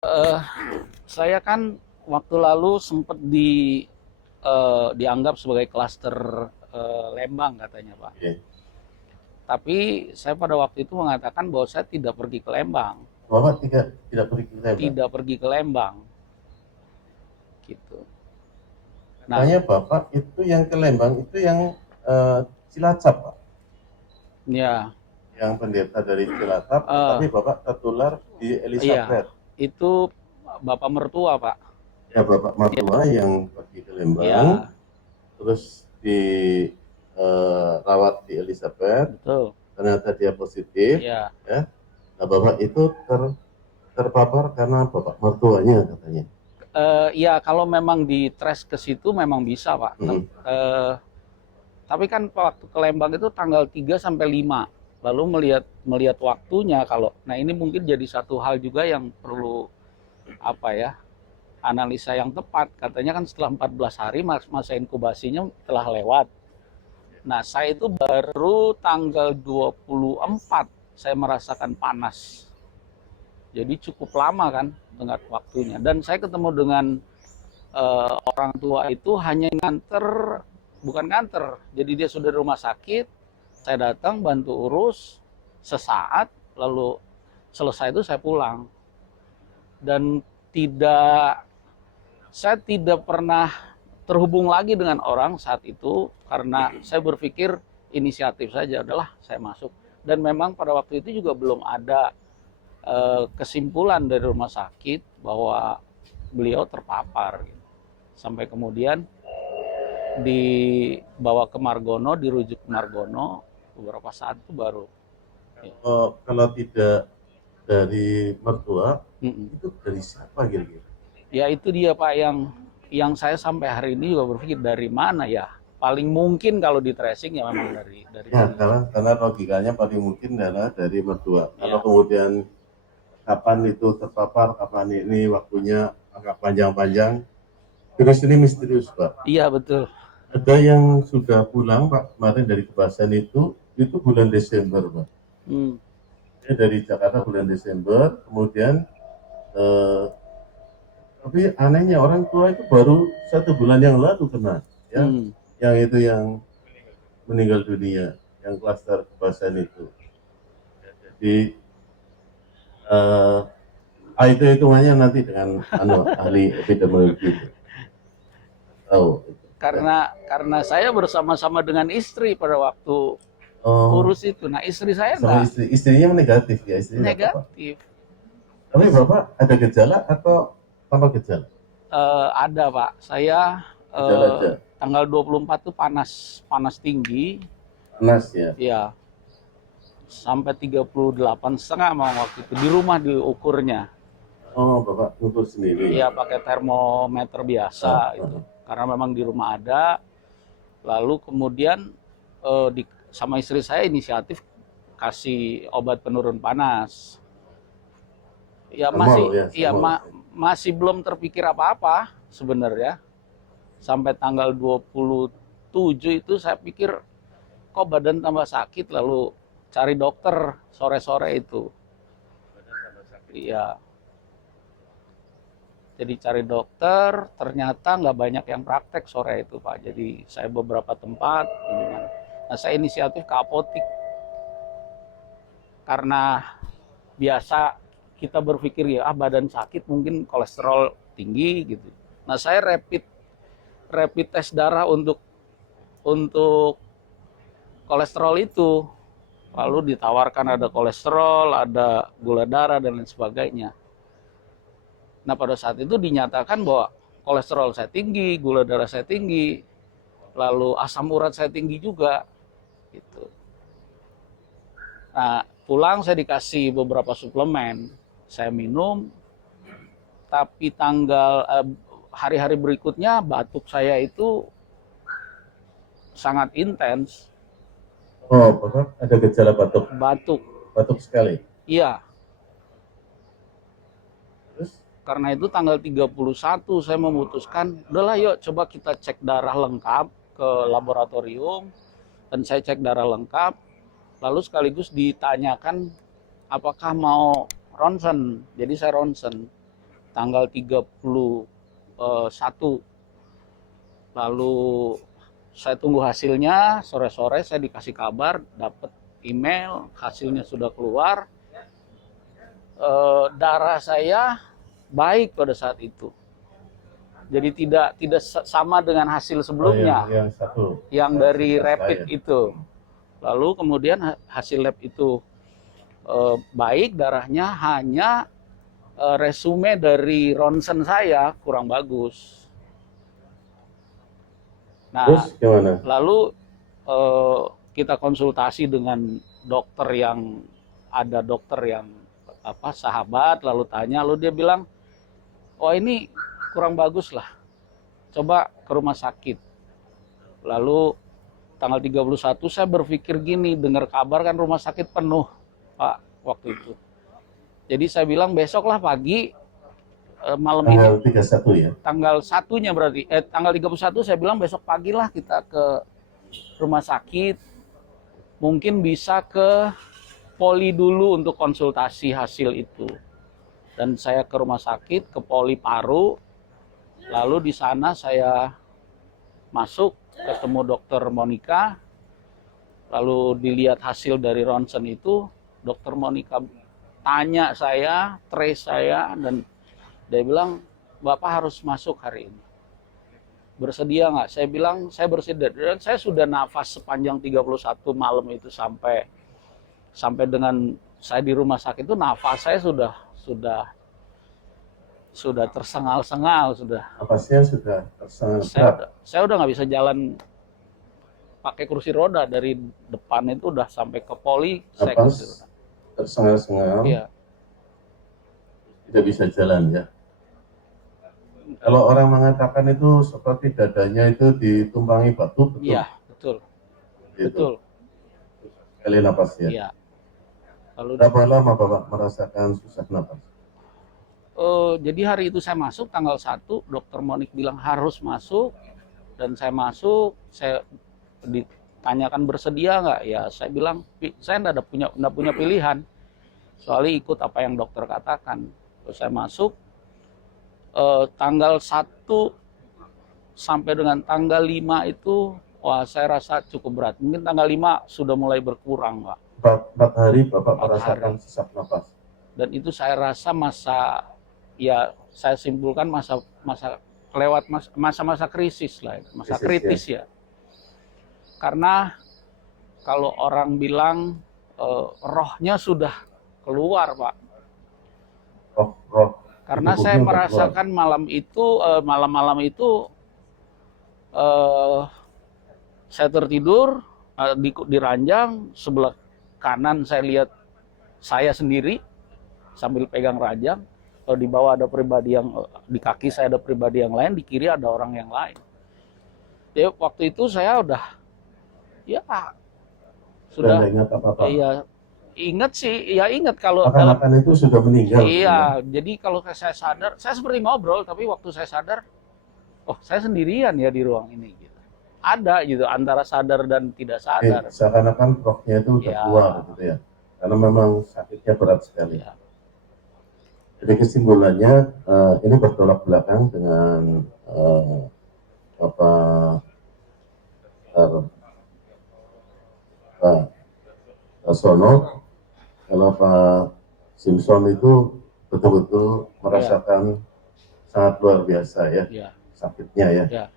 Eh, saya kan waktu lalu sempat dianggap sebagai klaster Lembang katanya Pak. Oke. Tapi saya pada waktu itu mengatakan bahwa saya tidak pergi ke Lembang, Bapak tidak pergi ke Lembang. tidak pergi ke Lembang, gitu. Nah, Katanya Bapak itu yang ke Lembang itu yang Cilacap, Pak. ya, Yang pendeta dari Cilacap, eh, tetapi Bapak tertular di iya, Elizabeth. itu bapak mertua Pak. Ya, Bapak mertua yang pergi ke Lembang, Iya, terus dirawat di Elizabeth, betul. ternyata dia positif, Iya, ya. Nah, Bapak itu terpapar karena Bapak mertuanya katanya. ya kalau memang di trace ke situ memang bisa Pak. Mm-mm. Eh, Tapi kan waktu ke Lembang itu tanggal 3 sampai 5. Lalu melihat melihat waktunya kalau nah ini mungkin jadi satu hal juga yang perlu apa ya? Analisa yang tepat. Katanya kan setelah 14 hari masa inkubasinya telah lewat. Nah, saya itu baru tanggal 24 saya merasakan panas. Jadi cukup lama kan dengan waktunya. Dan saya ketemu dengan orang tua itu hanya nganter, bukan nganter. Jadi dia sudah di rumah sakit, saya datang bantu urus sesaat, lalu selesai itu saya pulang. Dan tidak, saya tidak pernah terhubung lagi dengan orang saat itu karena saya berpikir inisiatif saja, adalah saya masuk. Dan memang pada waktu itu juga belum ada kesimpulan dari rumah sakit bahwa beliau terpapar. Sampai kemudian dibawa ke Margono, dirujuk ke Margono, beberapa saat itu baru. Ya, Kalau tidak dari mertua, mm-mm. itu dari siapa kira-kira? Ya itu dia Pak yang saya sampai hari ini juga berpikir dari mana ya. Paling mungkin kalau di tracing ya memang dari Ya, beliau. karena logikanya paling mungkin adalah dari mertua. Kalau Ya, kemudian kapan itu terpapar, kapan ini waktunya agak panjang-panjang, virus ini misterius, Pak. iya betul. Ada yang sudah pulang, Pak, kemarin dari Kebasan itu bulan Desember, Pak. Hmm, Dia dari Jakarta bulan Desember, kemudian eh, tapi anehnya orang tua itu baru 1 bulan yang lalu kena, ya, hmm. yang itu yang meninggal dunia, yang klaster Kebasan itu. Jadi itu hitungannya nanti dengan ahli epidemiologi itu tahu itu. Ya. Karena saya bersama-sama dengan istri pada waktu Oh, urus itu. Nah istri saya sama nggak istrinya negatif ya, istri tidak apa-apa. negatif. Tapi bapak ada gejala atau tanpa gejala? Ada Pak. Saya Gejala aja, tanggal 24 tuh panas panas tinggi, panas ya. ya sampai 38,5 mau waktu itu di rumah diukurnya. Oh, bapak ngukur sendiri. Iya pakai termometer biasa Ah, itu. ah. Karena memang di rumah ada. Lalu kemudian sama istri saya inisiatif kasih obat penurun panas. Ya Normal masih ya, ya normal. masih belum terpikir apa-apa sebenarnya. Sampai tanggal 27 itu saya pikir kok badan tambah sakit, lalu cari dokter sore-sore itu. Iya, jadi cari dokter, ternyata nggak banyak yang praktek sore itu Pak. Jadi saya beberapa tempat, gimana. Nah saya inisiatif ke apotik karena biasa kita berpikir ya badan sakit mungkin kolesterol tinggi gitu. Nah saya rapid rapid tes darah untuk kolesterol itu, lalu ditawarkan ada kolesterol, ada gula darah dan lain sebagainya. Nah pada saat itu dinyatakan bahwa kolesterol saya tinggi, gula darah saya tinggi, lalu asam urat saya tinggi juga gitu. Nah pulang saya dikasih beberapa suplemen, saya minum, tapi hari-hari berikutnya batuk saya itu sangat intens. Oh, bapak ada gejala batuk, Batuk, batuk sekali. iya. Terus, Karena itu tanggal 31 saya memutuskan, udahlah yuk coba kita cek darah lengkap ke laboratorium. Dan saya cek darah lengkap, lalu sekaligus ditanyakan apakah mau ronsen. Jadi saya ronsen. tanggal 31. Lalu saya tunggu hasilnya, sore-sore saya dikasih kabar, dapat email, hasilnya sudah keluar. Darah saya baik pada saat itu. Jadi tidak sama dengan hasil sebelumnya, yang satu, yang dari rapid lain. itu. Lalu kemudian hasil lab itu baik, darahnya, hanya resume dari ronsen saya kurang bagus. Nah, Terus gimana? lalu kita konsultasi dengan dokter yang sahabat, lalu tanya, lalu dia bilang, oh ini kurang bagus lah, coba ke rumah sakit. Lalu tanggal 31 saya berpikir gini, dengar kabar kan rumah sakit penuh Pak waktu itu. Jadi saya bilang besoklah pagi, malam Tanggal ini 31 ya? tanggal 1-nya berarti, tanggal 31 saya bilang besok pagilah kita ke rumah sakit. Mungkin bisa ke Poli dulu untuk konsultasi hasil itu. Dan saya ke rumah sakit, ke Poli Paru. Lalu di sana saya masuk, ketemu dokter Monica. Lalu dilihat hasil dari ronsen itu, dokter Monica tanya saya, trace saya, dan dia bilang, Bapak harus masuk hari ini. Bersedia nggak? Saya bilang, saya bersedia. Dan saya sudah nafas sepanjang 31 malam itu sampai dengan saya di rumah sakit itu, nafas saya sudah tersengal-sengal, sudah. Napasnya sudah tersengal. Saya udah nggak bisa jalan pakai kursi roda, dari depan itu udah sampai ke Poli. Saya kursi roda. Tersengal-sengal. Iya. Tidak bisa jalan ya. Kalau orang mengatakan itu seperti dadanya itu ditumpangi batu, betul? Iya, betul. Gitu. Betul. Sekali napasnya. Iya. Lalu berapa lama Bapak merasakan susah napas? Jadi hari itu saya masuk tanggal 1, dokter Monik bilang harus masuk, dan saya masuk. Saya ditanyakan bersedia nggak, ya saya bilang saya nggak punya pilihan, soalnya ikut apa yang dokter katakan. Terus saya masuk, tanggal 1 sampai dengan tanggal 5 itu, wah saya rasa cukup berat. Mungkin tanggal 5 sudah mulai berkurang, Pak. 4 hari Bapak merasakan sesak napas. Dan itu saya rasa saya simpulkan lewat masa-masa krisis lah, masa kritis ya. Karena kalau orang bilang rohnya sudah keluar, Pak. Roh. Karena saya merasakan malam itu saya tertidur di ranjang, sebelah kanan saya lihat saya sendiri sambil pegang ranjang. Di bawah ada pribadi yang, di kaki saya ada pribadi yang lain, di kiri ada orang yang lain. Jadi waktu itu saya sudah ingat apa-apa. Iya, ingat sih, ya ingat kalau makan itu sudah meninggal. Iya, jadi kalau saya sadar, saya seperti ngobrol, tapi waktu saya sadar, oh saya sendirian ya di ruang ini gitu. Ada gitu antara sadar dan tidak sadar. Seakan-akan rohnya itu udah keluar gitu ya. Karena memang sakitnya berat sekali. Ya. Jadi kesimpulannya ini bertolak belakang dengan Pak Sono. Kalau Pak Simpson itu betul-betul merasakan sangat luar biasa ya, sakitnya ya.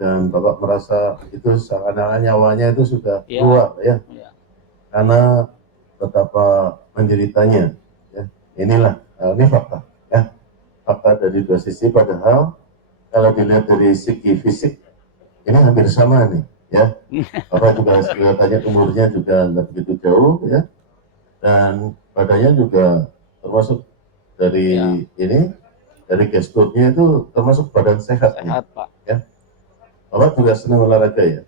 Dan Bapak merasa itu seakan-akan nyawanya itu sudah keluar ya. Karena betapa menderitanya. Inilah, ini fakta ya, fakta dari dua sisi. Padahal kalau dilihat dari segi fisik ini hampir sama nih ya. Bapak juga kelihatannya umurnya juga nggak begitu jauh ya, dan badannya juga termasuk dari dari gesturnya itu termasuk badan sehat Pak ya. Bapak juga senang olahraga ya?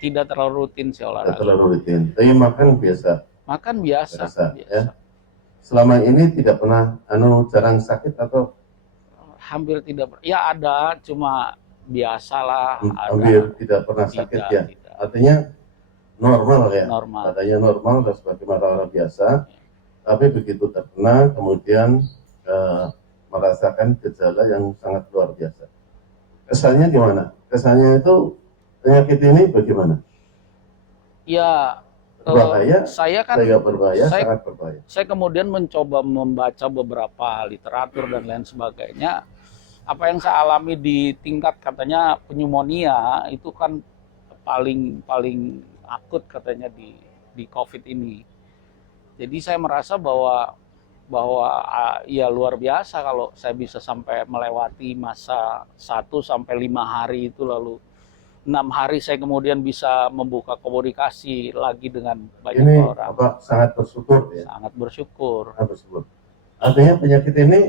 Tidak terlalu rutin sih olahraga. Tidak terlalu rutin, tapi makan biasa. Makan biasa. Ya. Selama ini tidak pernah jarang sakit atau? Hampir tidak. Ya ada, cuma biasalah. Hampir tidak pernah sakit ya. Tidak. Artinya normal ya. Normal. Katanya normal dan sebagaimana orang biasa. tapi begitu terkena kemudian merasakan gejala yang sangat luar biasa. Kesannya gimana? Kesannya itu penyakit ini bagaimana? Ya, Berbahaya, saya kan berbahaya, sangat berbahaya. Saya kemudian mencoba membaca beberapa literatur dan lain sebagainya. Apa yang saya alami di tingkat katanya pneumonia itu kan paling akut katanya di COVID ini. Jadi saya merasa bahwa ya luar biasa kalau saya bisa sampai melewati masa 1 sampai 5 hari itu, lalu 6 hari saya kemudian bisa membuka komunikasi lagi dengan banyak orang. Bapak sangat bersyukur ya. Sangat bersyukur. Sangat bersyukur. Artinya penyakit ini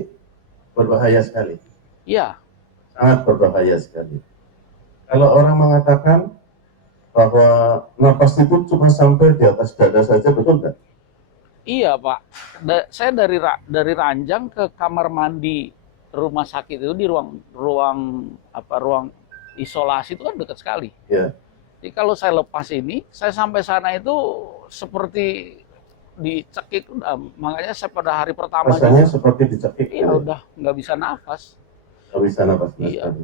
berbahaya sekali. Iya. Sangat berbahaya sekali. Kalau orang mengatakan bahwa napas itu cuma sampai di atas dada saja, betul nggak? Iya Pak. Saya dari ranjang ke kamar mandi rumah sakit itu di ruang isolasi itu kan dekat sekali. Iya. Jadi kalau saya lepas ini, saya sampai sana itu seperti dicekik. Makanya saya pada hari pertama rasanya seperti dicekik. Iya, udah nggak bisa nafas. Nggak bisa nafas. Iya.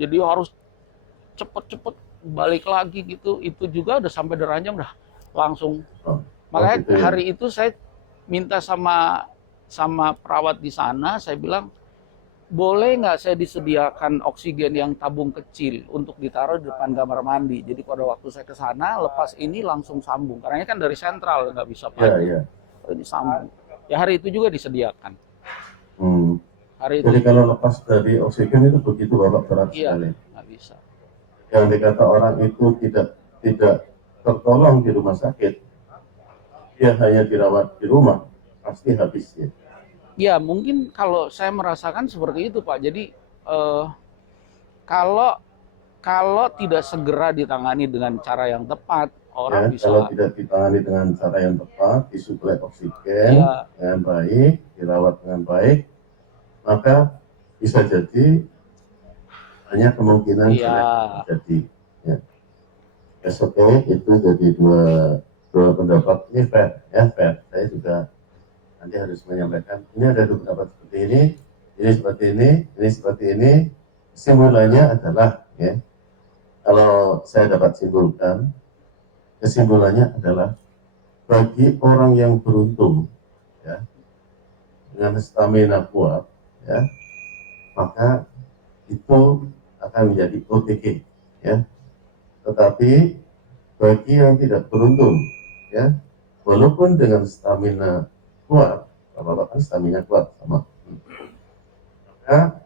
Jadi harus cepet-cepet balik lagi gitu. Itu juga udah sampai deranjang udah langsung. Makanya gitu ya. Hari itu saya minta sama perawat di sana, saya bilang, boleh nggak saya disediakan oksigen yang tabung kecil untuk ditaruh di depan kamar mandi. Jadi pada waktu saya ke sana, lepas ini langsung sambung. Karena ini kan dari sentral, nggak bisa pakai. Ya, ya. Ini sambung. Ya hari itu juga disediakan. Hari itu. Jadi kalau lepas dari oksigen itu begitu Bapak berat sekali. Nggak bisa. Yang dikata orang itu tidak tertolong di rumah sakit, dia hanya dirawat di rumah, pasti habis ya. Ya mungkin kalau saya merasakan seperti itu Pak. Jadi kalau tidak segera ditangani dengan cara yang tepat, orang bisa. Kalau tidak ditangani dengan cara yang tepat, disuplai oksigen dengan baik, dirawat dengan baik, maka bisa jadi hanya kemungkinan terjadi. Ya. Oke, itu jadi dua pendapat. Ini fair, ya fair. Saya juga nanti harus menyampaikan. Ini ada dua pendapat seperti ini seperti ini seperti ini. Kesimpulannya adalah, ya, kalau saya dapat simpulkan, kesimpulannya adalah bagi orang yang beruntung, ya, dengan stamina kuat, ya, maka itu akan menjadi OTG, ya. Tetapi bagi yang tidak beruntung, ya, walaupun dengan stamina kuat, Bapak kan stamina kuat sama, maka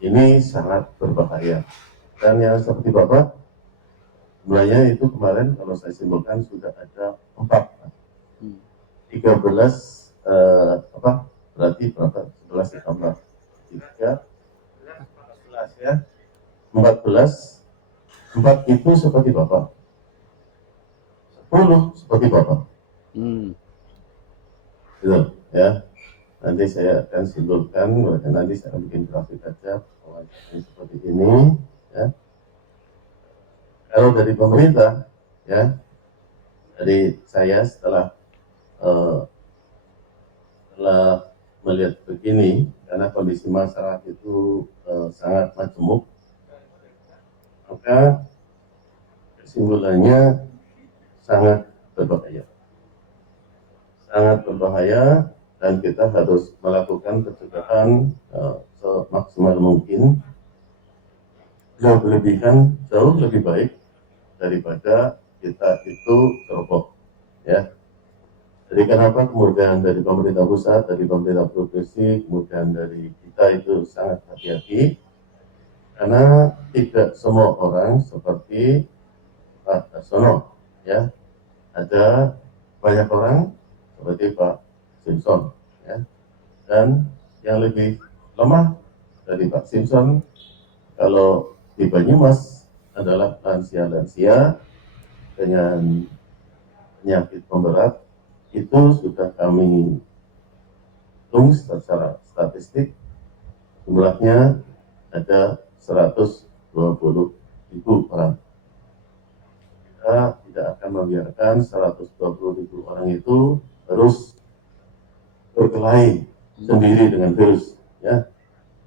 ini sangat berbahaya. Dan yang seperti Bapak, jumlahnya itu kemarin kalau saya simpulkan sudah ada 4, 13, berarti berapa? 11 ditambah 3, 14 ya, 14. 4 itu seperti Bapak, 10 seperti Bapak. Gitu, ya. Nanti saya akan simpulkan, nanti saya akan bikin grafik aja seperti ini, ya. Kalau dari pemerintah, ya, dari saya setelah melihat begini, karena kondisi masyarakat itu sangat majemuk, maka kesimpulannya sangat berbahaya. Sangat berbahaya, dan kita harus melakukan pencegahan semaksimal mungkin. Jauh berlebihan, jauh lebih baik daripada kita itu ceroboh, ya. Jadi kenapa kemudian dari pemerintah pusat, dari pemerintah provinsi, kemudian dari kita itu sangat hati-hati, karena tidak semua orang seperti Pak Darsono, ya. Ada banyak orang seperti Pak Simpson, ya. Dan yang lebih lemah dari Pak Simpson kalau di Banyumas adalah lansia-lansia dengan penyakit pemberat. Itu sudah kami hitung secara statistik, jumlahnya ada 120.000 orang. Kita tidak akan membiarkan 120.000 orang itu harus berkelahi sendiri dengan virus, ya.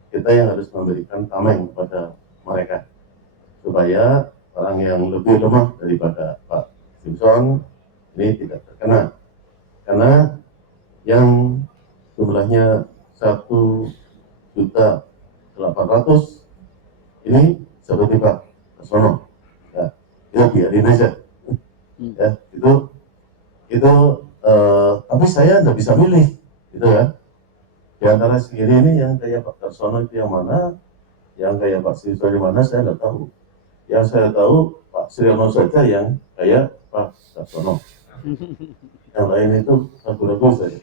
Kita yang harus memberikan tameng kepada mereka supaya orang yang lebih lemah daripada Pak Simpson ini tidak terkena, karena yang jumlahnya 1.800.000 ini seperti Pak Sono, ya, kita biarin aja, ya, tapi saya nggak bisa milih, gitu kan. Di antara segini ini yang kayak Pak Darsono itu yang mana, yang kayak Pak Siswa di mana saya nggak tahu. Yang saya tahu Pak Siriono saja yang kayak Pak Darsono. Yang lain itu ragu-ragu saja.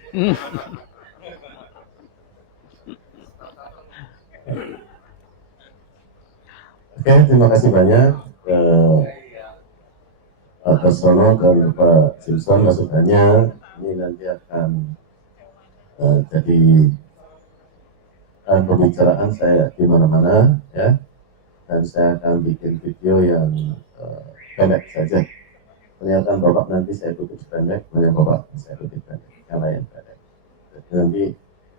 Oke, terima kasih banyak Pak Darsono dan Pak Simpson masukannya. Ini nanti akan jadi pembicaraan saya di mana-mana, ya, dan saya akan bikin video yang pendek saja. Pernyataan Bapak nanti saya kutip pendek, pernyataan Bapak saya kutip pendek, yang lain pendek. Jadi nanti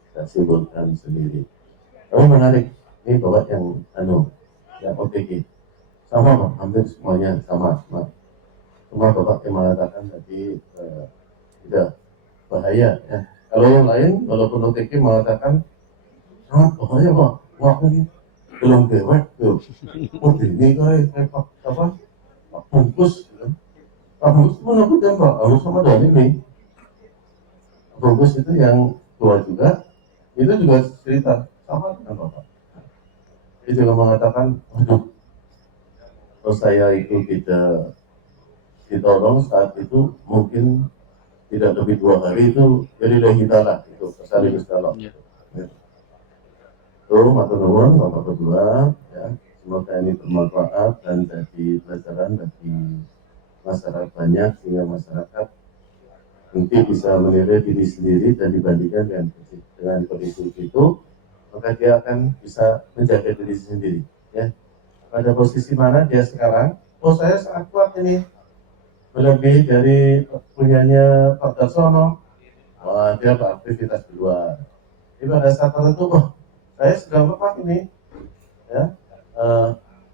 saya simpulkan sendiri. Tapi menarik, ini Bapak yang yang OTG, sama Pak, hampir semuanya sama. Semua Bapak yang mengatakan tadi tidak bahaya, ya. Kalau yang lain, walaupun OTG mengatakan sangat bahaya Pak, wah ini belum dewek tuh, ini kayak apa, Pak Bungkus, gitu. Pak Bungkus mana aku tembak, harus sama dari ini. Pak Bungkus itu yang tua juga, itu juga cerita sama dengan Bapak. Dia juga mengatakan, waduh, kalau saya itu tidak ditolong saat itu mungkin tidak lebih 2 hari itu jadi lehita lah, itu sekaligus tolong. Itu matur nuwun Bapak berdua, ya, semoga ini bermanfaat dan jadi pelajaran bagi masyarakat banyak, sehingga masyarakat nanti bisa menilai diri sendiri dan dibandingkan dengan kondisi itu, maka dia akan bisa menjaga diri sendiri, ya. Pada posisi mana dia sekarang, oh saya sangat kuat ini, melebihi dari punyanya Pak Darsono, wah dia beraktivitas di luar. Jadi pada saat tertentu, oh saya sedang lemah ini, ya,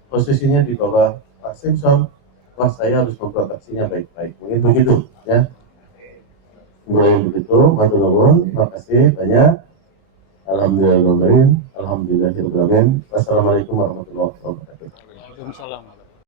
posisinya di bawah Pak Simpson, wah saya harus memproteksinya baik-baik, mungkin begitu, ya. Mulai begitu, matur nuwun, makasih banyak. Alhamdulillahirobbilalamin, alhamdulillahirobbilalamin. Wassalamualaikum warahmatullahi wabarakatuh. Waalaikumsalam.